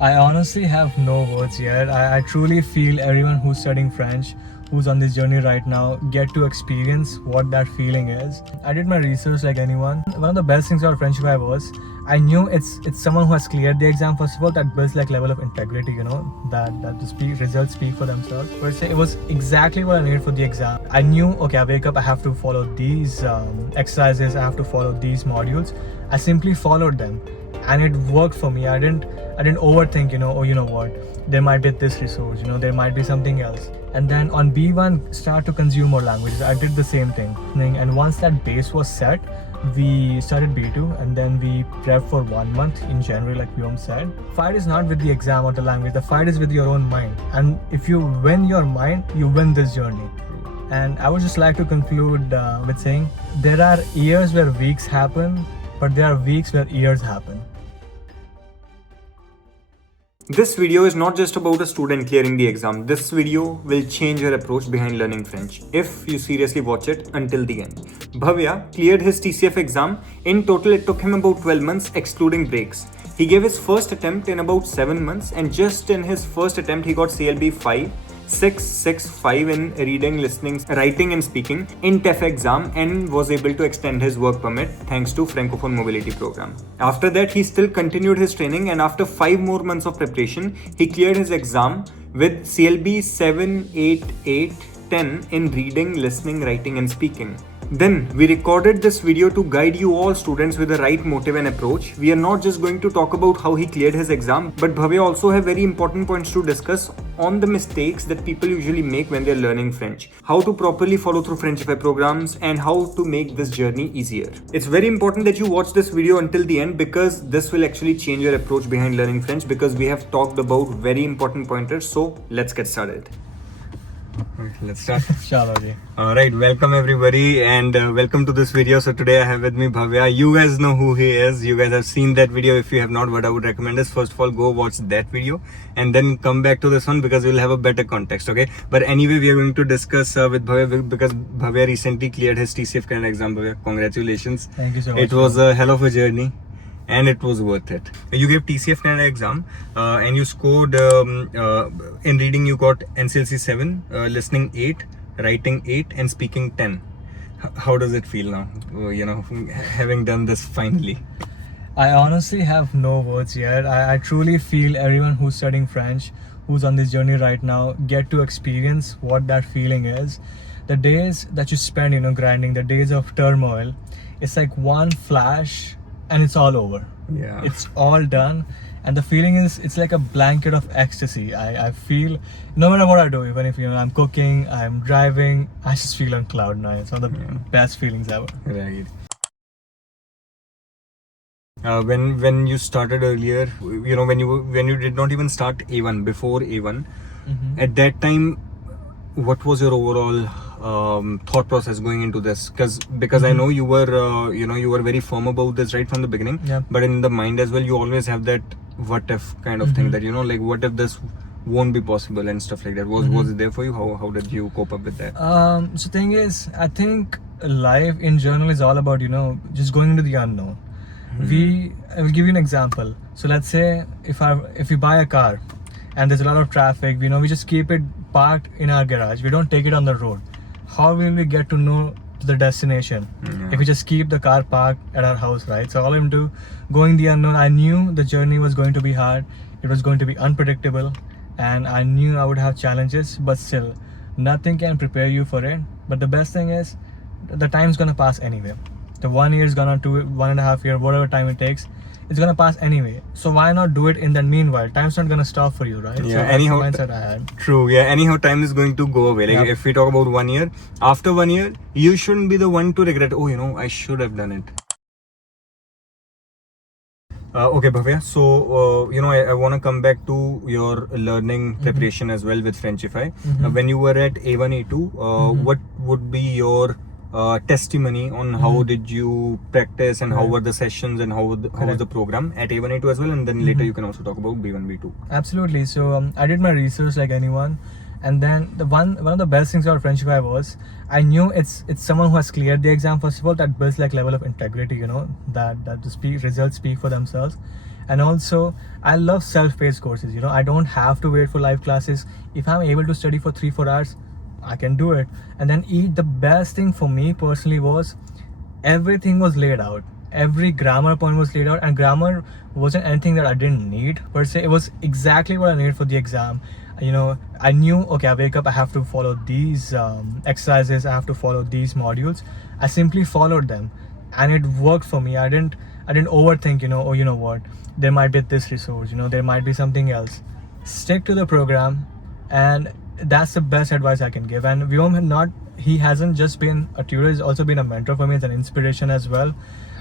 I honestly have no words yet. I truly feel everyone who's studying French, who's on this journey right now, get to experience what that feeling is. I did my research like anyone. One of the best things about Frenchify was I knew it's someone who has cleared the exam first of all that builds like level of integrity, that the results speak for themselves. But it was exactly what I needed for the exam. I knew, okay, I wake up, I have to follow these exercises, I have to follow these modules. I simply followed them and it worked for me. I didn't overthink, oh, you know what, there might be this resource, there might be something else. And then on B1 start to consume more languages. I did the same thing, and once that base was set, we started B2 and then we prepped for 1 month in January, like Vyom said. Fight is not with the exam or the language, the fight is with your own mind, and if you win your mind, you win this journey. And I would just like to conclude with saying there are years where weeks happen, but there are weeks where years happen. This video is not just about a student clearing the exam. This video will change your approach behind learning French if you seriously watch it until the end. Bhavya cleared his TCF exam. In total, it took him about 12 months excluding breaks. He gave his first attempt in about 7 months, and just in his first attempt, he got CLB 5. 665 in reading, listening, writing and speaking in TEF exam, and was able to extend his work permit thanks to Francophone Mobility Program. After that, he still continued his training, and after 5 more months of preparation, he cleared his exam with CLB 7, 8, 8, 10 in reading, listening, writing and speaking. Then we recorded this video to guide you all students with the right motive and approach. We are not just going to talk about how he cleared his exam, but Bhavya also have very important points to discuss on the mistakes that people usually make when they are learning French, how to properly follow through Frenchify programs, and how to make this journey easier. It's very important that you watch this video until the end, because this will actually change your approach behind learning French, because we have talked about very important pointers. So let's get started. Okay, let's start. Chalo ji. Alright, welcome everybody, and welcome to this video. So today I have with me Bhavya. You guys know who he is. You guys have seen that video. If you have not, what I would recommend is first of all go watch that video and then come back to this one, because we'll have a better context, okay? But anyway, we are going to discuss with Bhavya, because Bhavya recently cleared his TCF Canada exam. Bhavya, congratulations. Thank you so much. It was a hell of a journey, and it was worth it. You gave TCF Canada exam and you scored in reading you got NCLC 7, listening 8, writing 8 and speaking 10. How does it feel now, having done this finally? I honestly have no words yet. I truly feel everyone who's studying French, who's on this journey right now, get to experience what that feeling is. The days that you spend, grinding, the days of turmoil, it's like one flash and it's all over. Yeah. It's all done. And the feeling is, it's like a blanket of ecstasy. I feel, no matter what I do, even if I'm cooking, I'm driving, I just feel on cloud 9. It's one of the best feelings ever. Right. When you started earlier, when you did not even start A1, before A1, at that time, what was your overall thought process going into this? Because I know you were you were very firm about this right from the beginning. Yeah. But in the mind as well, you always have that what if kind of thing, that like what if this won't be possible and stuff like that. Was it there for you? How did you cope up with that? So thing is, I think life in general is all about just going into the unknown. I will give you an example. So let's say if we buy a car and there's a lot of traffic, we just keep it parked in our garage. We don't take it on the road. How will we get to know the destination if we just keep the car parked at our house, right? So all I'm doing, going the unknown. I knew the journey was going to be hard. It was going to be unpredictable, and I knew I would have challenges. But still, nothing can prepare you for it. But the best thing is, the time's gonna pass anyway. The 1 year is gonna do it, 1.5 years, whatever time it takes, it's gonna pass anyway. So why not do it in the meanwhile? Time's not gonna stop for you, right? Yeah. So Anyhow, that's the mindset I had. True. Yeah. Anyhow, time is going to go away. Like if we talk about 1 year, after 1 year, you shouldn't be the one to regret. Oh, I should have done it. Okay, Bhavya. So, I want to come back to your learning preparation as well with Frenchify. When you were at A1, A2, what would be your testimony on how did you practice, and how were the sessions, and how was the program at A1, A2 as well? And then later you can also talk about B1, B2. Absolutely. So I did my research like anyone. And then one of the best things about Frenchify was I knew it's someone who has cleared the exam first of all that builds like level of integrity, that the results speak for themselves. And also, I love self-paced courses. You know, I don't have to wait for live classes. If I'm able to study for 3-4 hours, I can do it. And then the best thing for me personally was everything was laid out. Every grammar point was laid out, and grammar wasn't anything that I didn't need per se. It was exactly what I needed for the exam. You know, I knew, okay, I wake up, I have to follow these exercises, I have to follow these modules. I simply followed them, and it worked for me. I didn't overthink, you know, oh, you know what, there might be this resource, you know, there might be something else. Stick to the program, and that's the best advice I can give. And Vyom, he hasn't just been a tutor, he's also been a mentor for me. It's an inspiration as well,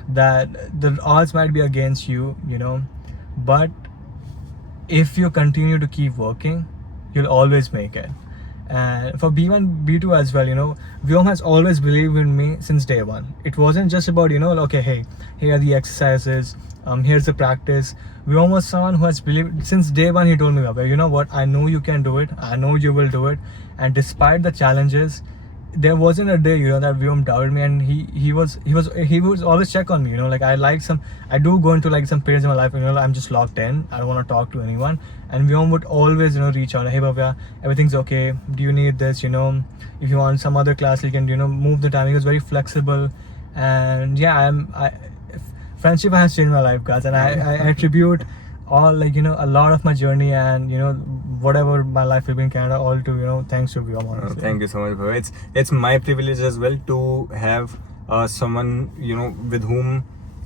that the odds might be against you, you know, but if you continue to keep working, you'll always make it. And for B1, B2 as well, you know, Vyom has always believed in me since day one. It wasn't just about, you know, okay, hey, here are the exercises, here's the practice. Vyom was someone who has believed since day one. He told me, you know what, I know you can do it, I know you will do it. And despite the challenges, there wasn't a day, you know, that Vyom doubted me. And he would always check on me, you know, like I do go into like some periods in my life, you know, I'm just locked in, I don't want to talk to anyone, and Vyom would always, you know, reach out, hey Bhavya, everything's okay, do you need this, you know, if you want some other class, you can, you know, move the timing. He was very flexible. And yeah, friendship has changed my life, guys, and I attribute all, like, you know, a lot of my journey and, you know, whatever my life will be in Canada, all to, you know, thanks to Vyom, honestly. Thank you so much, Bhavya. It's my privilege as well to have someone, you know, with whom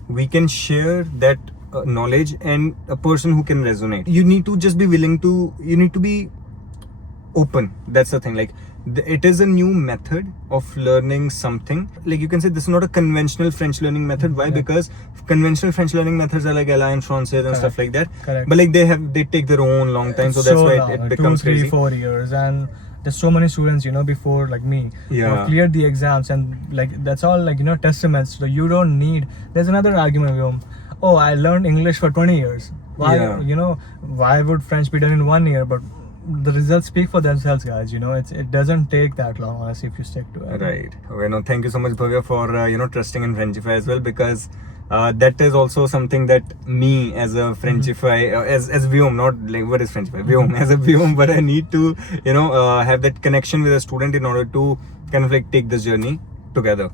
we can share that knowledge, and a person who can resonate. You need to just be willing to, you need to be open. That's the thing. Like, it is a new method of learning something. Like, you can say this is not a conventional French learning method. Why? Yeah. Because conventional French learning methods are like Alliance Française and Correct. stuff like that. Correct. But like they take their own long time, so that's why long, it becomes 2, 3, crazy. 4 years. And there's so many students, you know, before like me, who Yeah. have cleared the exams, and like that's all, like, you know, testaments. So you don't need. There's another argument, Vyom. Oh, I learned English for 20 years. Why? Yeah. You know, why would French be done in 1 year? But the results speak for themselves, guys. You know, it doesn't take that long, honestly, if you stick to it. Right. Okay, no, thank you so much, Bhavya, for you know, trusting in Frenchify as well, because that is also something that me as a Frenchify, as Vyom, not like what is Frenchify, Vyom, as a Vyom, but I need to, you know, have that connection with a student in order to kind of like take this journey together.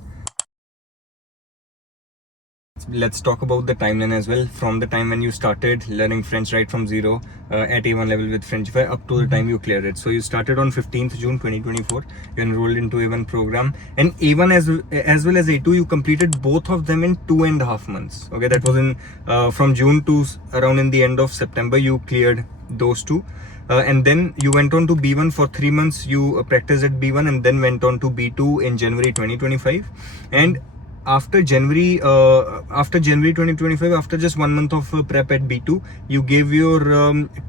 Let's talk about the timeline as well. From the time when you started learning French right from zero at A1 level with Frenchify up to the time you cleared it. So you started on 15th June 2024. You enrolled into A1 program, and A1 as well as A2, you completed both of them in 2.5 months. Okay, that was in from June to around in the end of September. You cleared those two. And then you went on to B1 for 3 months. You practiced at B1 and then went on to B2 in January 2025. And after January 2025, after just 1 month of prep at B2, you gave your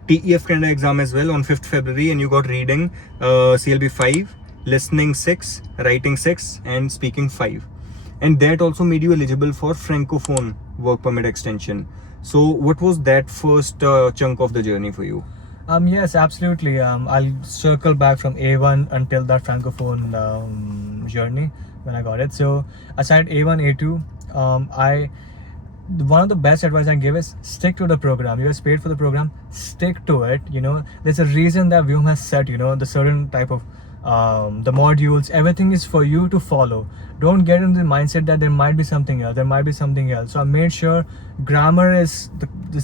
TEF Canada exam as well on 5th February, and you got reading CLB 5, listening 6, writing 6, and speaking 5. And that also made you eligible for Francophone work permit extension. So what was that first chunk of the journey for you? Yes, absolutely. I'll circle back from A1 until that Francophone journey when I got it. So aside A1, A2, one of the best advice I give is stick to the program. You guys paid for the program, stick to it. You know, there's a reason that Vyom has set, you know, the certain type of the modules, everything is for you to follow. Don't get into the mindset that there might be something else. So I made sure grammar is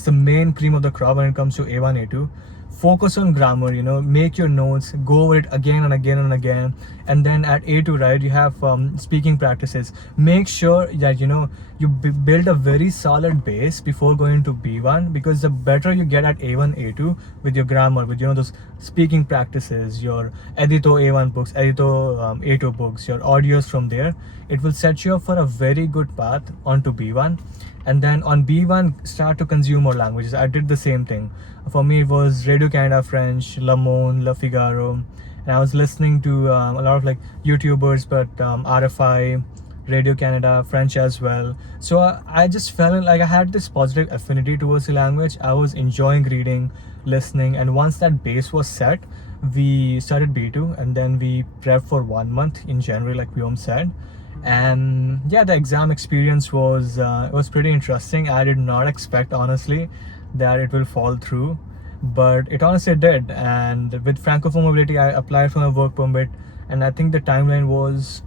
the main cream of the crop when it comes to A1, A2. Focus on grammar, you know, make your notes, go over it again and again and again. And then at A2, right, you have speaking practices. Make sure that, you know, you build a very solid base before going to B1, because the better you get at A1, A2 with your grammar, with, you know, those speaking practices, your Edito A1 books, Edito A2 books, your audios from there, it will set you up for a very good path onto B1. And then on B1, start to consume more languages. I did the same thing. For me, it was Radio Canada French, Le Monde, Le Figaro, and I was listening to a lot of like YouTubers, but RFI, Radio Canada French as well. So I just felt like I had this positive affinity towards the language. I was enjoying reading, listening, and once that base was set, we started B2, and then we prepped for 1 month in January, like Vyom said. And yeah, the exam experience was pretty interesting. I did not expect, honestly, that it will fall through, but it honestly did. And with Francophone mobility, I applied for my work permit, and I think the timeline was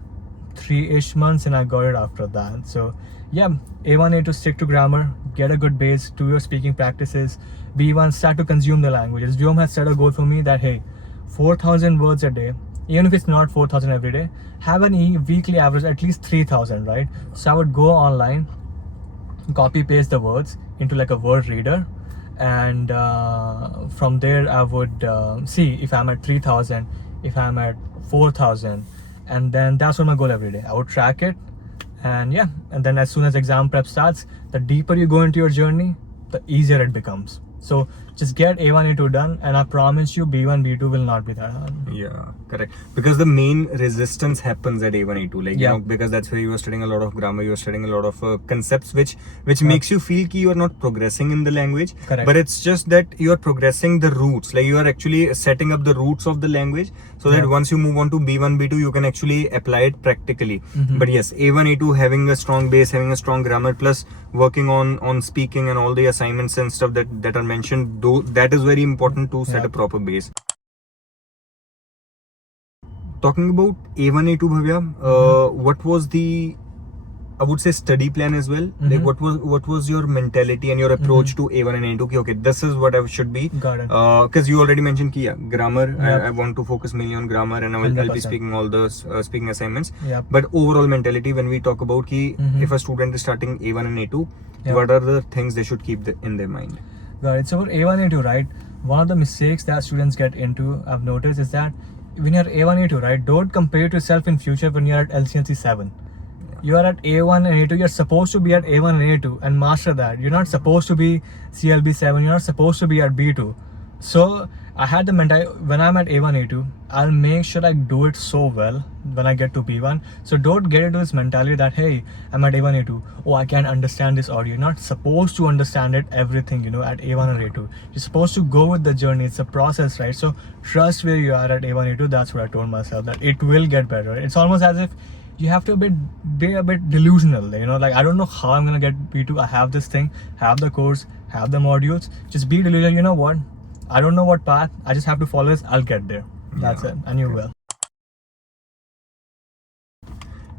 3-ish months, and I got it after that. So yeah, A1, A2, stick to grammar, get a good base, do your speaking practices. B1, start to consume the languages. Vyom has set a goal for me that hey, 4,000 words a day, even if it's not 4,000 every day, have an weekly average at least 3,000, right? So I would go online, copy paste the words into like a word reader, and from there I would see if I'm at 3,000, if I'm at 4,000, and then that's what my goal every day. I would track it, and yeah, and then as soon as exam prep starts, the deeper you go into your journey, the easier it becomes. So just get A1, A2 done, and I promise you B1, B2 will not be that hard. Yeah, correct. Because the main resistance happens at A1, A2, like, Yeah. you know, because that's where you are studying a lot of grammar, you are studying a lot of concepts, which makes you feel ki you are not progressing in the language. Correct. But it's just that you are progressing the roots, like you are actually setting up the roots of the language, so that Yeah. once you move on to B1, B2, you can actually apply it practically. Mhm. But yes, A1, A2, having a strong base, having a strong grammar, plus working on speaking and all the assignments and stuff that are mentioned, though that is very important to set Yeah. a proper base. Talking about A1, A2, Bhavya, what was the, I would say, study plan as well? Like what was your mentality and your approach to A1 and A2? Ki, okay, this is what I should be. Got it. Because you already mentioned ki, yeah, grammar. Yep. I want to focus mainly on grammar, and I'll be 100%. speaking all the speaking assignments. Yep. But overall mentality, when we talk about ki, if a student is starting A1 and A2, Yep. what are the things they should keep in their mind? Got it. So for A1, A2, right, one of the mistakes that students get into, I've noticed, is that when you're A1, A2, right, don't compare yourself in future when you're at LCNC 7. You are at A1 and A2, you're supposed to be at A1 and A2 and master that. You're not supposed to be CLB 7, you're not supposed to be at B2. So I had the mentality, when I'm at A1, A2, I'll make sure I do it so well when I get to B1. So don't get into this mentality that, hey, I'm at A1, A2, oh, I can't understand this audio. You're not supposed to understand it, everything, you know, at A1 or A2. You're supposed to go with the journey. It's a process, right? So trust where you are at A1, A2. That's what I told myself, that it will get better. It's almost as if you have to be a bit delusional, you know, like I don't know how I'm gonna get B2. I have this thing, have the course, have the modules. Just be delusional. You know what? I don't know what path. I just have to follow this. I'll get there. That's it, and you will.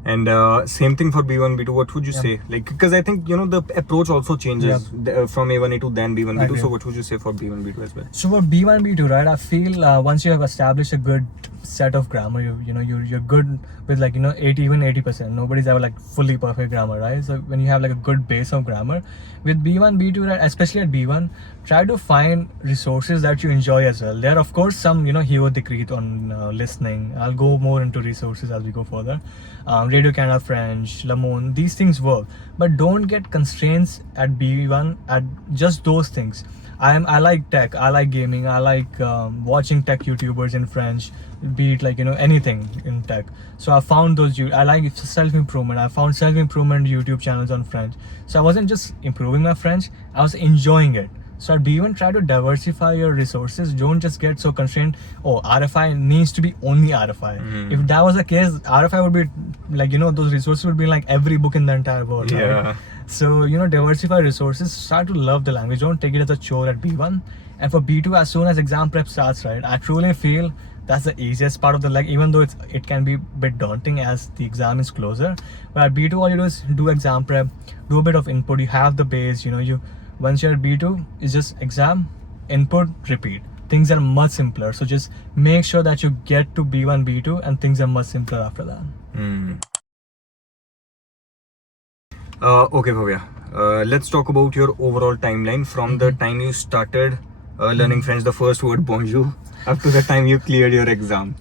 And same thing for B1, B2. What would you say? Like, because I think, you know, the approach also changes from A1, A2 then B1, B2. So what would you say for B1, B2 as well? So for B1, B2, right, I feel once you have established a good set of grammar, you're good with, like, you know, 80%. Nobody's ever like fully perfect grammar, right? So when you have like a good base of grammar, with B1, B2, right, especially at B1, try to find resources that you enjoy as well. There are of course some, you know, Hero Decreet on listening. I'll go more into resources as we go further. Radio Canada French, Lamone, these things work, but don't get constraints at B1 at just those things. I like tech, I like gaming, I like watching tech YouTubers in French, be it like, you know, anything in tech. So I found those, I like self-improvement. I found self-improvement YouTube channels on French. So I wasn't just improving my French, I was enjoying it. So at B1, try to diversify your resources. Don't just get so constrained, oh, RFI needs to be only RFI. If that was the case, RFI would be like, you know, those resources would be like every book in the entire world. Yeah. Right? So, you know, diversify resources, start to love the language. Don't take it as a chore at B1. And for B2, as soon as exam prep starts, right, I truly feel that's the easiest part of the leg, even though it can be a bit daunting as the exam is closer. But at B2, all you do is do exam prep, do a bit of input, you have the base, you know, once you're at B2, it's just exam, input, repeat. Things are much simpler. So just make sure that you get to B1, B2, and things are much simpler after that. Okay, Bhavya. Let's talk about your overall timeline from the time you started learning French, the first word bonjour, up to the time you cleared your exam.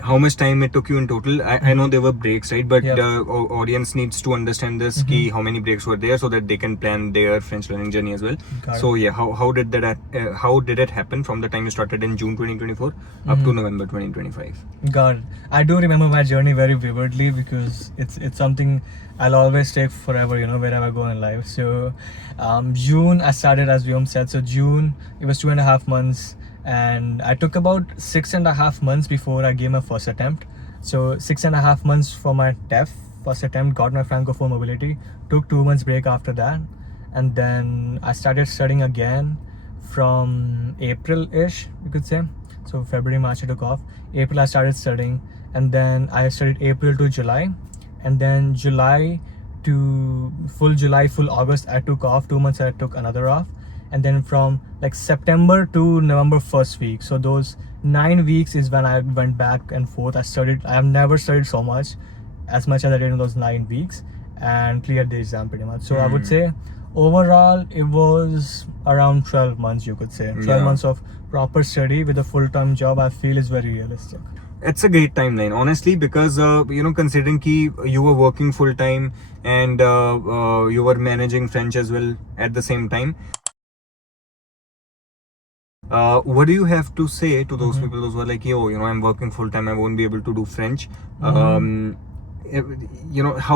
How much time it took you in total? I know there were breaks, right? But Yep. the audience needs to understand this, ki how many breaks were there, so that they can plan their French learning journey as well. Got So yeah, how did it happen from the time you started in June 2024 up to November 2025? God, I do remember my journey very vividly because it's something I'll always take forever, you know, wherever I go in life. So June, I started, as Vyom said. So June, it was 2.5 months. And I took about 6.5 months before I gave my first attempt. So 6.5 months for my TEF first attempt, got my Francophone mobility, took 2 months break after that, and then I started studying again from April-ish, you could say. So February, March I took off. April I started studying, and then I studied April to July, and then July to full August I took off. 2 months I took another off, and then from like September to November first week. So those 9 weeks is when I went back and forth. I have never studied so much as I did in those 9 weeks, and cleared the exam pretty much. So I would say overall it was around 12 months, you could say. 12 Yeah. months of proper study with a full-time job, I feel is very realistic. It's a great timeline, honestly, because considering ki you were working full time and you were managing French as well at the same time. What do you have to say to those people those who are like, yo, I'm working full time, I won't be able to do French? How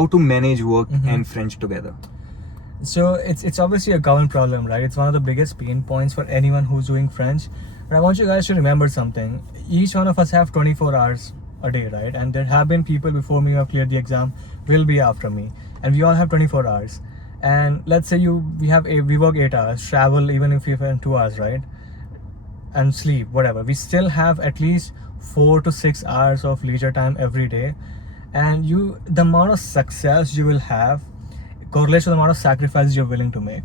to manage work and French together? So it's obviously a common problem, right? It's one of the biggest pain points for anyone who's doing French. But I want you guys to remember something. Each one of us have 24 hours a day, right? And there have been people before me who have cleared the exam, will be after me, and we all have 24 hours. And let's say we work 8 hours, travel even if we have 2 hours, right? And sleep, whatever. We still have at least 4 to 6 hours of leisure time every day, and the amount of success you will have correlates to the amount of sacrifices you're willing to make.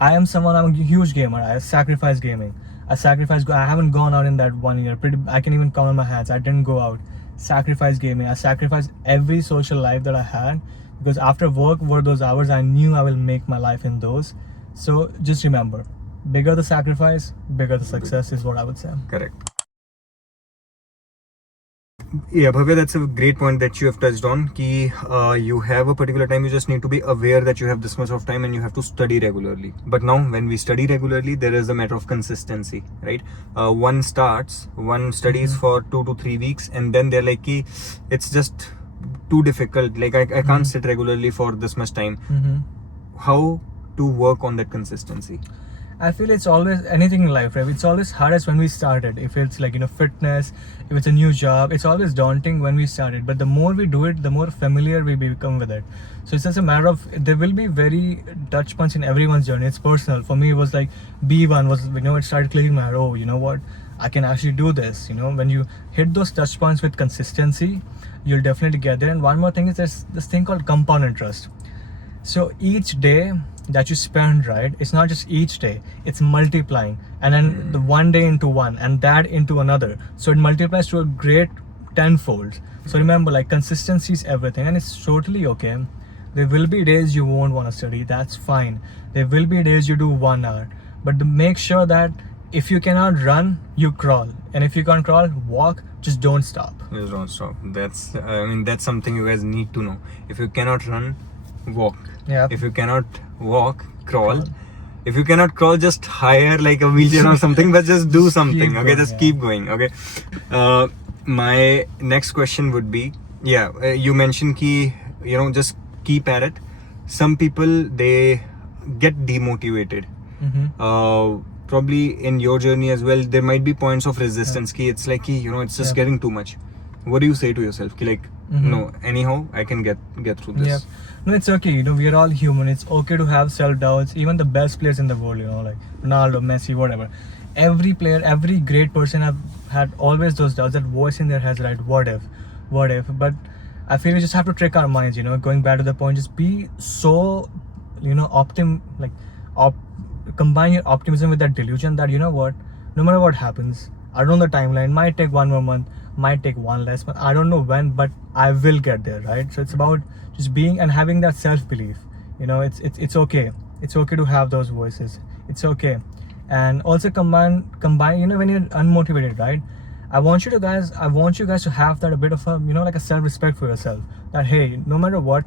I'm a huge gamer. I sacrifice gaming. I haven't gone out in that 1 year. I can even count on my hands. I didn't go out. Sacrifice gaming. I sacrificed every social life that I had, because after work were those hours I knew I will make my life in those. So just remember, bigger the sacrifice, bigger the success is what I would say. Correct. Yeah, Bhavya, that's a great point that you have touched on. Ki you have a particular time, you just need to be aware that you have this much of time and you have to study regularly. But now, when we study regularly, there is a matter of consistency, right? One studies for 2 to 3 weeks, and then they're like, ki, it's just too difficult. Like I can't sit regularly for this much time. How to work on that consistency? I feel it's always anything in life, right? It's always hardest when we started. If it's like, fitness, if it's a new job, it's always daunting when we started. But the more we do it, the more familiar we become with it. So it's just a matter of, there will be very touch points in everyone's journey. It's personal. For me, it was like B1 was, it started clicking my head. Oh, you know what? I can actually do this. When you hit those touch points with consistency, you'll definitely get there. And one more thing is there's this thing called compound interest. So each day that you spend, right, it's not just each day, it's multiplying, and then the one day into one and that into another, so it multiplies to a great tenfold. So remember, like, consistency is everything, and it's totally okay. There will be days you won't want to study, that's fine. There will be days you do 1 hour, but make sure that if you cannot run, you crawl, and if you can't crawl, walk. Just don't stop. Just don't stop. That's something you guys need to know. If you cannot run, walk. Yeah. If you cannot walk, crawl. If you cannot crawl, just hire like a wheelchair or something, but just do something. Keep going. Okay. My next question would be, you mentioned ki, just keep at it. Some people, they get demotivated. Probably in your journey as well, there might be points of resistance. Ki it's like, it's just getting too much. What do you say to yourself? Ki like, no, anyhow, I can get through this. Yeah. No, it's okay. We are all human. It's okay to have self-doubts. Even the best players in the world, like Ronaldo, Messi, whatever. Every player, every great person have had always those doubts, that voice in their heads, right? What if? But I feel we just have to trick our minds, going back to the point, just be so, combine your optimism with that delusion that, no matter what happens, I don't know the timeline, might take 1 more month, might take 1 less month, I don't know when, but I will get there, right? So it's about just being and having that self-belief. It's okay. It's okay to have those voices. It's okay. And also combine, when you're unmotivated, right? I want you guys to have that a bit of a, like a self-respect for yourself. That, hey, no matter what,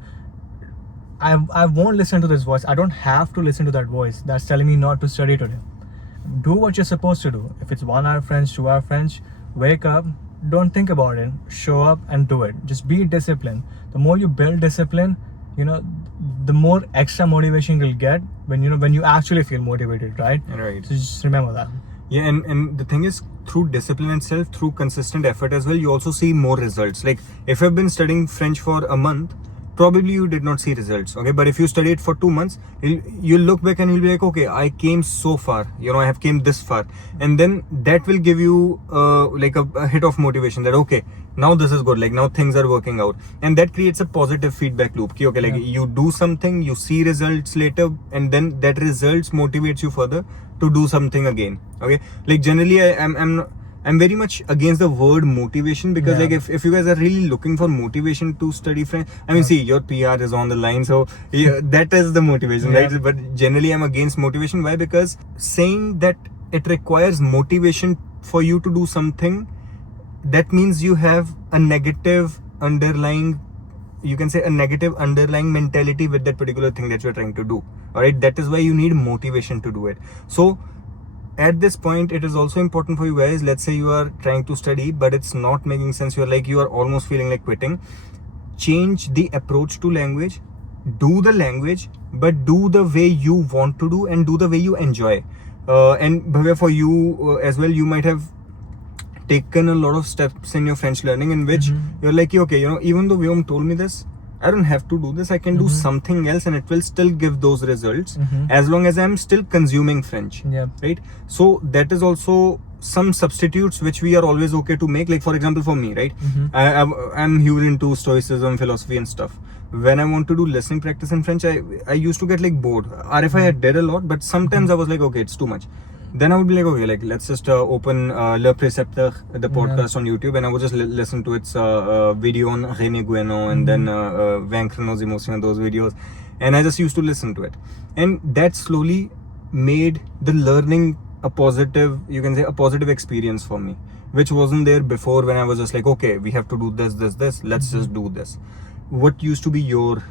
I won't listen to this voice. I don't have to listen to that voice that's telling me not to study today. Do what you're supposed to do. If it's 1 hour French, 2 hour French, wake up, don't think about it, show up and do it. Just be disciplined. The more you build discipline, the more extra motivation you'll get when you actually feel motivated, right? Right. So just remember that. Yeah, and the thing is, through discipline itself, through consistent effort as well, you also see more results. Like, if I've been studying French for a month, probably you did not see results. Okay, but if you studied for 2 months, you'll look back and you'll be like, okay, I came so far, I have came this far, and then that will give you like a hit of motivation that okay, now this is good, like now things are working out, and that creates a positive feedback loop. Okay, like you do something, you see results later, and then that results motivates you further to do something again. Okay, like generally I'm very much against the word motivation, because like if you guys are really looking for motivation to study French, I mean, see, your PR is on the line, so yeah, that is the motivation, right? But generally I'm against motivation. Why? Because saying that it requires motivation for you to do something, that means you have a negative underlying, you can say a negative underlying mentality with that particular thing that you're trying to do. All right, that is why you need motivation to do it. So at this point, it is also important for you guys. Let's say you are trying to study, but it's not making sense. You are almost feeling like quitting. Change the approach to language. Do the language, but do the way you want to do, and do the way you enjoy. And Bhavya, for you as well, you might have taken a lot of steps in your French learning in which you're like, okay, even though Vyom told me this, I don't have to do this. I can do something else, and it will still give those results as long as I'm still consuming French. Yeah. Right. So that is also some substitutes which we are always okay to make. Like for example, for me, right, I'm huge into stoicism, philosophy, and stuff. When I want to do listening practice in French, I used to get like bored. RFI I did a lot, but sometimes I was like, okay, it's too much. Then I would be like, okay, like let's just open Le Précepteur, the podcast on YouTube, and I would just listen to its video on René Guénon, and then Vaincre nos émotions, those videos, and I just used to listen to it, and that slowly made the learning a positive, you can say a positive experience for me, which wasn't there before when I was just like, okay, we have to do this, let's just do this. What used to be your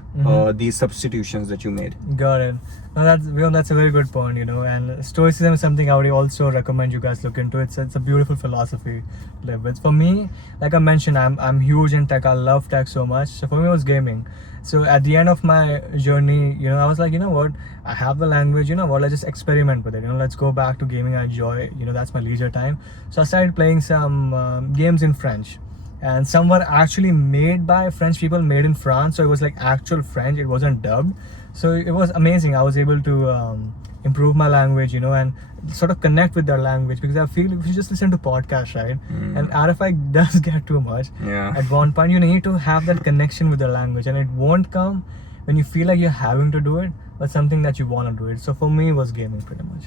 these substitutions that you made? Got it. No, that's a very good point, and Stoicism is something I would also recommend you guys look into. It's a beautiful philosophy to live with. For me, like I mentioned, I'm huge in tech. I love tech so much. So for me, it was gaming. So at the end of my journey, I was like, what? I have the language, let's just experiment with it. Let's go back to gaming I enjoy. That's my leisure time. So I started playing some games in French. And some were actually made by French people, made in France. So it was like actual French. It wasn't dubbed. So it was amazing. I was able to improve my language, and sort of connect with their language, because I feel if you just listen to podcasts, right? And RFI does get too much. Yeah. At one point, you need to have that connection with the language, and it won't come when you feel like you're having to do it, but something that you want to do it. So for me, it was gaming pretty much.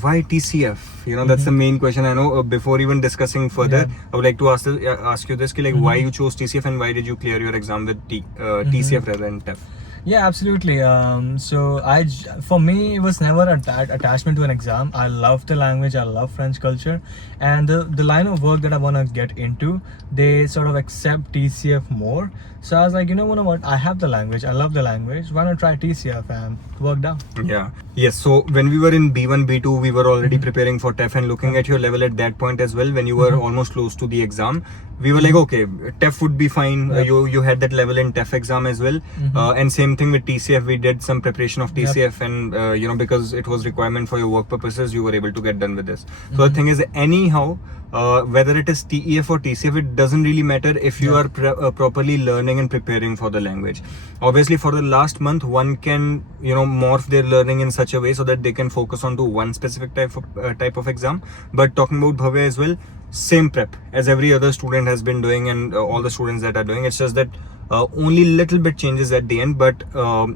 Why TCF? That's the main question. I know before even discussing further, I would like to ask you this, why you chose TCF, and why did you clear your exam with TCF rather than TEF? Yeah, absolutely. For me, it was never that attachment to an exam. I love the language, I love French culture, and the line of work that I want to get into, they sort of accept TCF more. So I was like, what? I have the language, I love the language. Why not try TCF? And it worked out. Yeah. Yes. So when we were in B1, B2, we were already preparing for TEF, and looking at your level at that point as well, when you were almost close to the exam, we were like, okay, TEF would be fine. You had that level in TEF exam as well, and same thing with TCF. We did some preparation of TCF, and because it was requirement for your work purposes, you were able to get done with this. So the thing is, anyhow, whether it is TEF or TCF, it doesn't really matter if you are properly learning and preparing for the language. Obviously, for the last month, one can morph their learning in such a way so that they can focus on to one specific type of exam. But talking about Bhavya as well, same prep as every other student has been doing, and all the students that are doing. It's just that only little bit changes at the end. But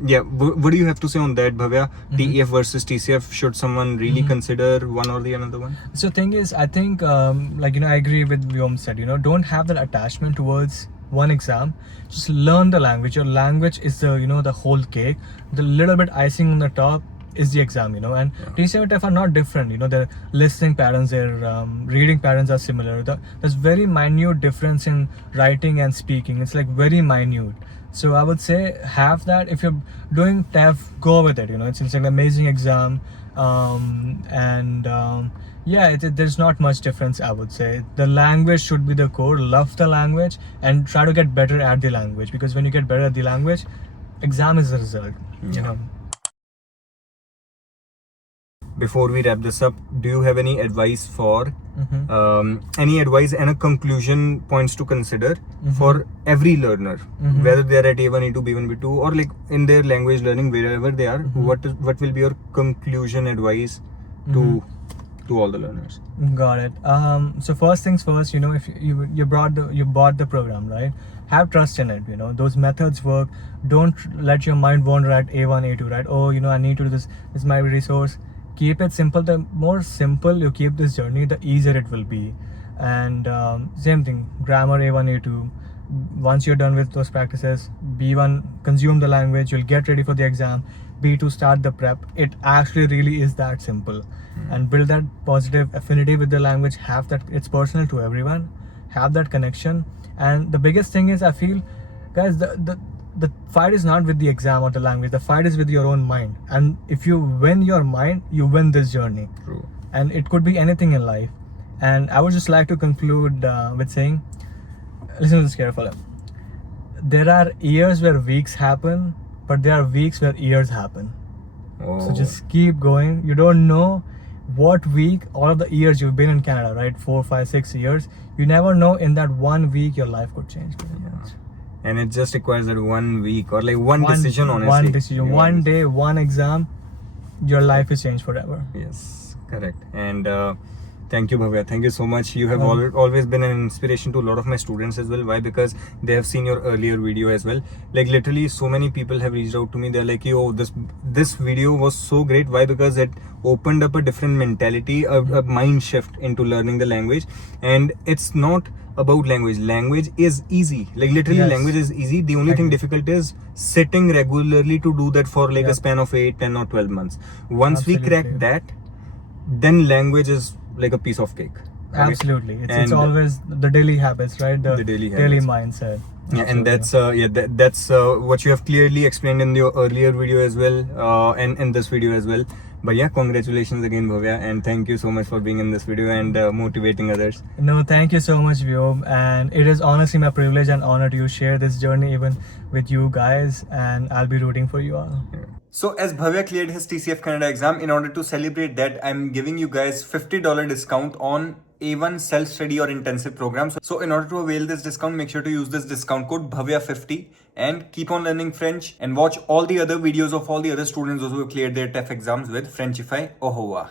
yeah, what do you have to say on that, Bhavya? TEF versus TCF, should someone really consider one or the another one? So thing is, I think I agree with Vyom said, don't have that attachment towards one exam. Just learn the language. Your language is the whole cake. The little bit icing on the top is the exam, and TCF and TEF are not different. Their listening patterns, their reading patterns are similar. There's very minute difference in writing and speaking. It's like very minute. So I would say have that. If you're doing TEF, go with it. It's an amazing exam, there's not much difference. I would say the language should be the core. Love the language and try to get better at the language, because when you get better at the language, exam is the result. before we wrap this up, do you have any advice for any advice and a conclusion points to consider for every learner, whether they are at A1, A2, B1, B2, or like in their language learning, wherever they are? What will be your conclusion advice to all the learners? Got it. So first things first, you know, if you bought the program, right? Have trust in it. You know, those methods work. Don't let your mind wander at A1, A2, right? Oh, you know, I need to do this. This is my resource. Keep it simple. The more simple you keep this journey, the easier it will be. And same thing, grammar A1, A2. Once you're done with those practices, B1, consume the language. You'll get ready for the exam. B2, start the prep. It actually really is that simple. And build that positive affinity with the language. Have that, it's personal to everyone. Have that connection. And the biggest thing is, I feel, guys, the fight is not with the exam or the language. The fight is with your own mind. And if you win your mind, you win this journey. True. And it could be anything in life. And I would just like to conclude with saying, listen to this carefully. There are years where weeks happen, but there are weeks where years happen. So just keep going. You don't know what week, all of the years you've been in Canada, right? 4, 5, 6 years. You never know, in that 1 week your life could change. And it just requires that 1 week or like one decision, honestly. One decision, one day, one exam, your life is changed forever. Yes, correct. And thank you, Bhavya. Thank you so much. You have always been an inspiration to a lot of my students as well. Why? Because they have seen your earlier video as well. Like literally so many people have reached out to me. They're like, yo, this video was so great. Why? Because it opened up a different mentality, a mind shift into learning the language. And it's not about language. Language is easy. Like literally language is easy. The only thing difficult is sitting regularly to do that for like a span of 8, 10 or 12 months. Once we crack that, then language is like a piece of cake. Okay? Absolutely. It's always the daily habits, right? The daily mindset. Yeah, and that's that's what you have clearly explained in your earlier video as well, and in this video as well. But yeah, congratulations again, Bhavya, and thank you so much for being in this video and motivating others. No, thank you so much, Vyom, and it is honestly my privilege and honor to share this journey even with you guys, and I'll be rooting for you all. So as Bhavya cleared his TCF Canada exam, in order to celebrate that, I'm giving you guys $50 discount on A1 self-study or intensive programs. So in order to avail this discount, make sure to use this discount code BHAVYA50 and keep on learning French and watch all the other videos of all the other students who have cleared their TEF exams with Frenchify. Au revoir.